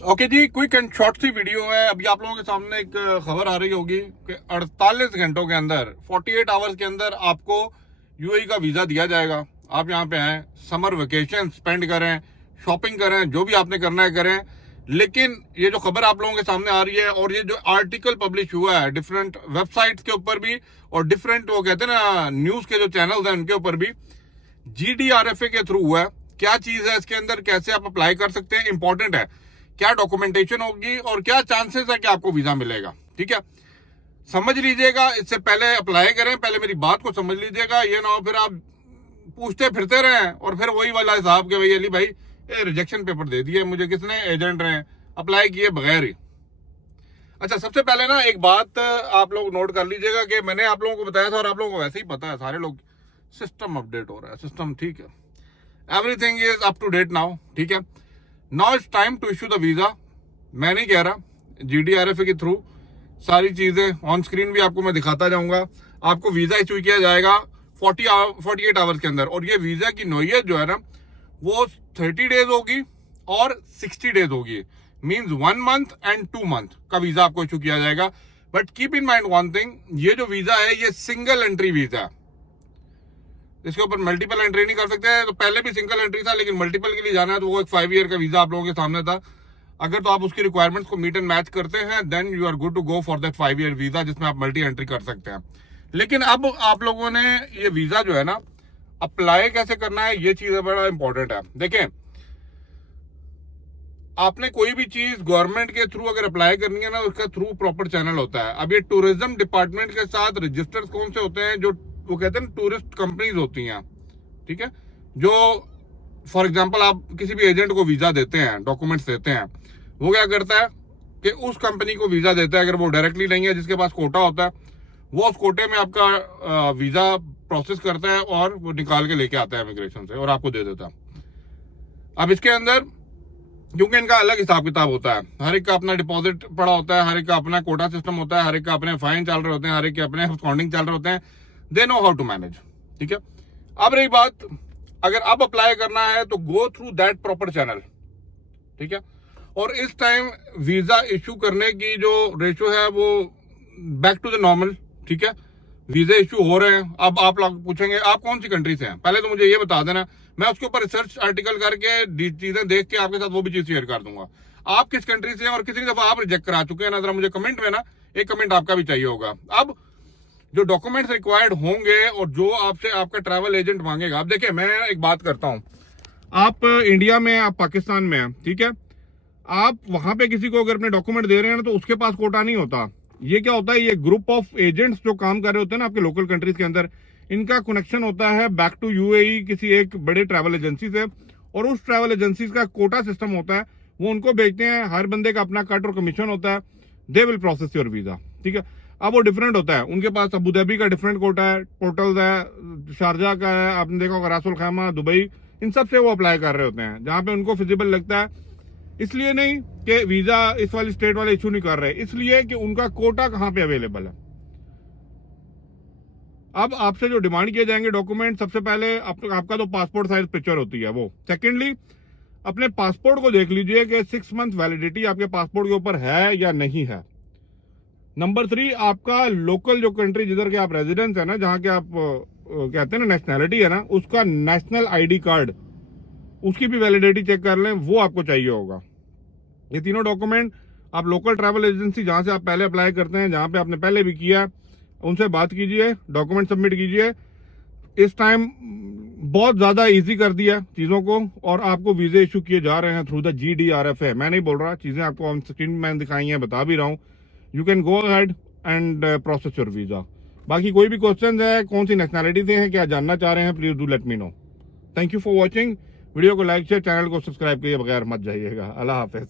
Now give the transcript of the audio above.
Okay ji, quick and short सी video है। अभी आप लोगों के सामने एक खबर आ रही होगी कि 48 घंटों के अंदर 48 आवर्स के अंदर आपको यूएई का वीज़ा दिया जाएगा। आप यहाँ पे आएँ, समर वेकेशन स्पेंड करें, शॉपिंग करें, जो भी आपने करना है करें। लेकिन ये जो खबर आप लोगों के सामने आ रही है और ये जो आर्टिकल पब्लिश हुआ है डिफरेंट वेबसाइट्स के ऊपर भी और डिफरेंट वो कहते हैं ना न्यूज़ के जो चैनल्स हैं उनके ऊपर भी, GDRFA के थ्रू हुआ है। क्या चीज़ है इसके अंदर, कैसे आप अप्लाई कर सकते हैं, इंपॉर्टेंट है, क्या डॉक्यूमेंटेशन होगी और क्या चांसेस है कि आपको वीजा मिलेगा। ठीक है, समझ लीजिएगा, इससे पहले अप्लाई करें, पहले मेरी बात को समझ लीजिएगा। ये ना हो फिर आप पूछते फिरते रहें और फिर वही वाला हिसाब के भाई अली भाई रिजेक्शन पेपर दे दिए मुझे किसने, एजेंट रहे, अप्लाई किए बगैर ही। अच्छा, सबसे पहले ना एक बात आप लोग नोट कर लीजिएगा कि मैंने आप लोगों को बताया था और आप लोगों को वैसे ही पता है, सारे लोग, सिस्टम अपडेट हो रहा है, सिस्टम ठीक है, everything is up to date now. ठीक है, now it's time to issue the visa. मैं नहीं कह रहा, GDRFA के थ्रू सारी चीजें ऑन स्क्रीन भी आपको मैं दिखाता जाऊंगा। आपको वीजा इशू किया जाएगा 48 आवर्स के अंदर और ये वीजा की नौयत जो है ना वो 30 डेज होगी और 60 डेज होगी। मींस 1 मंथ एंड 2 मंथ का वीजा आपको इशू किया जाएगा। But keep in mind one thing, ये जो वीजा है ये सिंगल एंट्री वीजा है, इसके ऊपर मल्टीपल एंट्री नहीं कर सकते। तो पहले भी सिंगल एंट्री था, लेकिन मल्टीपल के लिए जाना है तो वो एक 5 ईयर का वीजा आप लोगों के सामने था। अगर तो आप उसकी रिक्वायरमेंट्स को मीट एंड मैच करते हैं then you are good to go for that 5 year visa जिसमें आप मल्टी एंट्री कर सकते हैं। लेकिन अब आप लोगों ने ये वीजा जो है ना अप्लाई कैसे करना है, ये चीज बड़ा इंपॉर्टेंट है। देखें, आपने कोई भी चीज गवर्नमेंट के थ्रू अगर अप्लाई करनी है ना, उसका थ्रू प्रॉपर चैनल होता है। अब ये टूरिज्म डिपार्टमेंट के साथ रजिस्टर्स कौन से होते हैं, जो वो कहते हैं टूरिस्ट कंपनीज होती हैं। ठीक है, जो फॉर एग्जांपल आप किसी भी एजेंट को वीजा देते हैं, डॉक्यूमेंट्स देते हैं, वो क्या करता है कि उस कंपनी को वीजा देता है। अगर वो डायरेक्टली नहीं है, जिसके पास कोटा होता है, वो उस कोटे में आपका वीजा प्रोसेस करता है और वो निकाल के लेके आता है इमिग्रेशन से और आपको दे देता है। अब इसके अंदर क्योंकि इनका अलग हिसाब किताब होता है, हर एक का अपना डिपॉजिट पड़ा होता है, हर एक का अपना कोटा सिस्टम होता है, हर एक का अपने फाइन चल रहे होते हैं, हर एक के अपने अकाउंटिंग चल रहे होते हैं। They know how to manage. ठीक है, अब रही बात, अगर अब अप्लाई करना है तो go through that proper channel. ठीक है, और इस टाइम वीजा इशू करने की जो रेशियो है वो बैक टू द नॉर्मल। ठीक है, वीजा इशू हो रहे हैं। अब आप लोग पूछेंगे आप कौन सी कंट्री से हैं, पहले तो मुझे ये बता देना, मैं उसके ऊपर रिसर्च आर्टिकल करके चीजें देख के आपके साथ वो भी चीज शेयर कर दूंगा। आप किस कंट्री से हैं और कितनी दफा आप रिजेक्ट करा चुके हैं ना, जरा मुझे कमेंट में ना एक कमेंट आपका भी चाहिए होगा। अब जो डॉक्यूमेंट्स रिक्वायर्ड होंगे और जो आपसे आपका ट्रैवल एजेंट मांगेगा, अब देखिए मैं एक बात करता हूं, आप इंडिया में, आप पाकिस्तान में हैं, ठीक है, आप वहां पे किसी को अगर अपने डॉक्यूमेंट दे रहे हैं ना तो उसके पास कोटा नहीं होता। ये क्या होता है, ये ग्रुप ऑफ एजेंट्स जो काम कर रहे होते हैं ना आपके लोकल कंट्रीज के अंदर, इनका कनेक्शन होता है बैक टू यूएई किसी एक बड़े ट्रैवल एजेंसी से, और उस ट्रैवल एजेंसी का कोटा सिस्टम होता है, वो उनको भेजते हैं, हर बंदे का अपना कट और कमीशन होता है, they will process your visa. ठीक है, अब वो डिफरेंट होता है, उनके पास अबू धाबी का डिफरेंट कोटा है, पोर्टल्स है, शारजा का है, आपने देखा होगा रासुल खैमा, दुबई, इन सब से वो अप्लाई कर रहे होते हैं जहां पे उनको फिजिबल लगता है। इसलिए नहीं कि वीजा इस वाली स्टेट वाले इशू नहीं कर रहे, इसलिए कि उनका कोटा कहां पे अवेलेबल है। अब आपसे जो डिमांड किए जाएंगे डॉक्यूमेंट, सबसे पहले आपका तो पासपोर्ट साइज पिक्चर होती है वो। सेकेंडली, अपने पासपोर्ट को देख लीजिए कि 6 मंथ वैलिडिटी आपके पासपोर्ट के ऊपर है या नहीं है। नंबर 3, आपका लोकल जो कंट्री जिधर के आप रेजिडेंस है ना, जहां के आप कहते हैं ना नेशनैलिटी है ना, उसका नेशनल आईडी कार्ड, उसकी भी वैलिडिटी चेक कर लें, वो आपको चाहिए होगा। ये तीनों डॉक्यूमेंट आप लोकल ट्रैवल एजेंसी जहां से आप पहले अप्लाई करते हैं, जहां पे आपने पहले भी किया, उनसे बात कीजिए, डॉक्यूमेंट सबमिट कीजिए। इस टाइम बहुत ज्यादा इजी कर दिया चीजों को और आपको वीजे इशू किए जा रहे हैं थ्रू द GDRFA। मैं नहीं बोल रहा, चीजें आपको ऑन स्क्रीन में दिखाई हैं, बता भी रहा हूं। You can go ahead and process your visa. बाकी कोई भी क्वेश्चन है, कौन सी नेशनैलिटी से हैं, क्या जानना चाह रहे हैं, please do let me know. Thank you for watching. Video को लाइक शेयर, चैनल को सब्सक्राइब किए बगैर मत जाइएगा। अल्लाह हाफिज।